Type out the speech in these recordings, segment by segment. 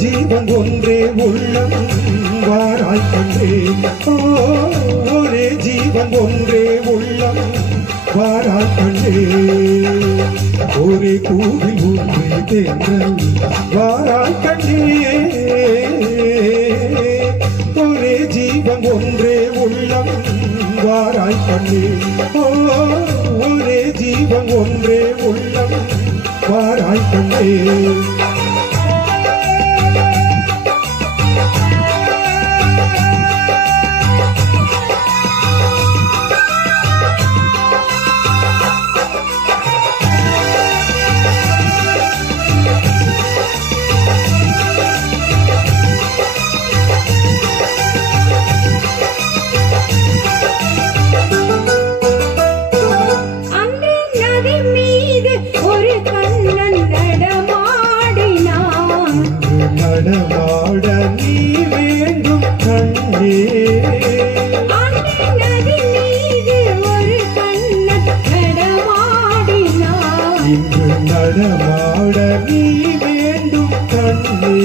ஜீவன் ஒன்றே உள்ளம் வாராய் கண்டே ஒரே ஜீவன் ஒன்றே உள்ளம் வாராய் கண்டே ஒரே கூவில் ஒன்றே தேர்தல் வாராய் கண்டே ஒரே ஜீவன் ஒன்றே உள்ளம் வாராய் கண்டே ஒரே ஜீவன் ஒன்றே உள்ளம் வாராய் கண்டே நடமாட நீ வேண்டும் கண்ணே இங்கு நடமாட நீ வேண்டும் கண்ணே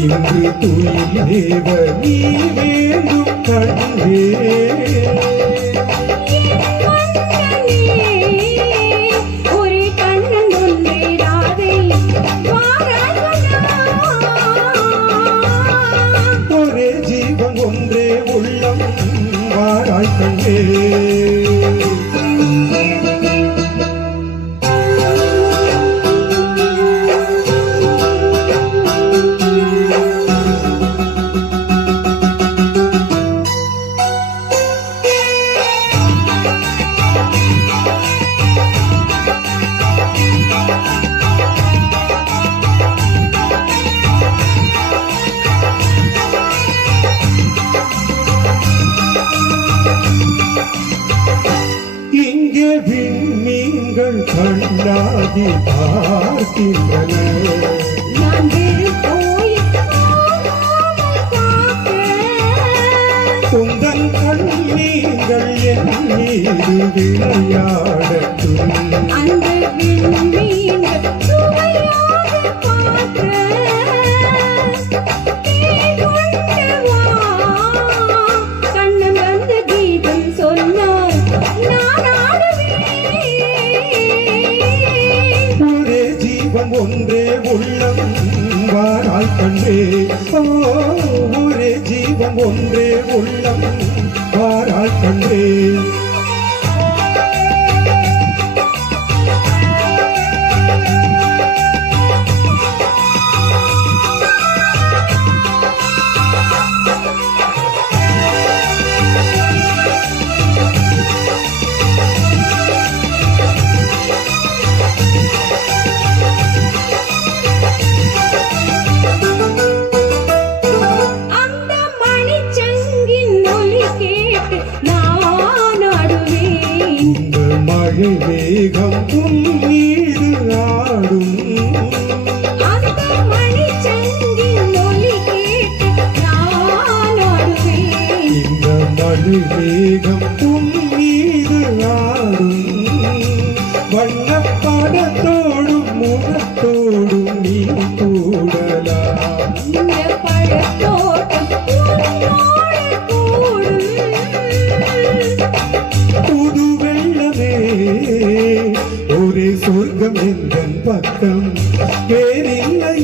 இங்கு துயிலேவ நீ வேண்டும் கண்ணே ஒரே ஜீவன் ஒன்றே உள்ளம் வாராய் கண்டே இங்கே விண்மீன்கள் கண்ணாடி பார்க்கின்றன உந்தன் கண்ணீர்கள் என் மீது விளையாடட்டும் ஒன்றே உள்ளம் வாராய் கண்டே ஒரே ஜீவன் ஒன்றே உள்ளம் வாராய் கண்டே மழை மேகம் உன் மீது ஆடும் இந்த மழை மேகம் உன் மீது ஆடும் வண்ணப்படத்தோடும் முகத்தோடும் நீ கூடலாம் புது வெள்ளமே ஒரே சொர்க்கம் எந்தன் பக்கம் வேறில்லை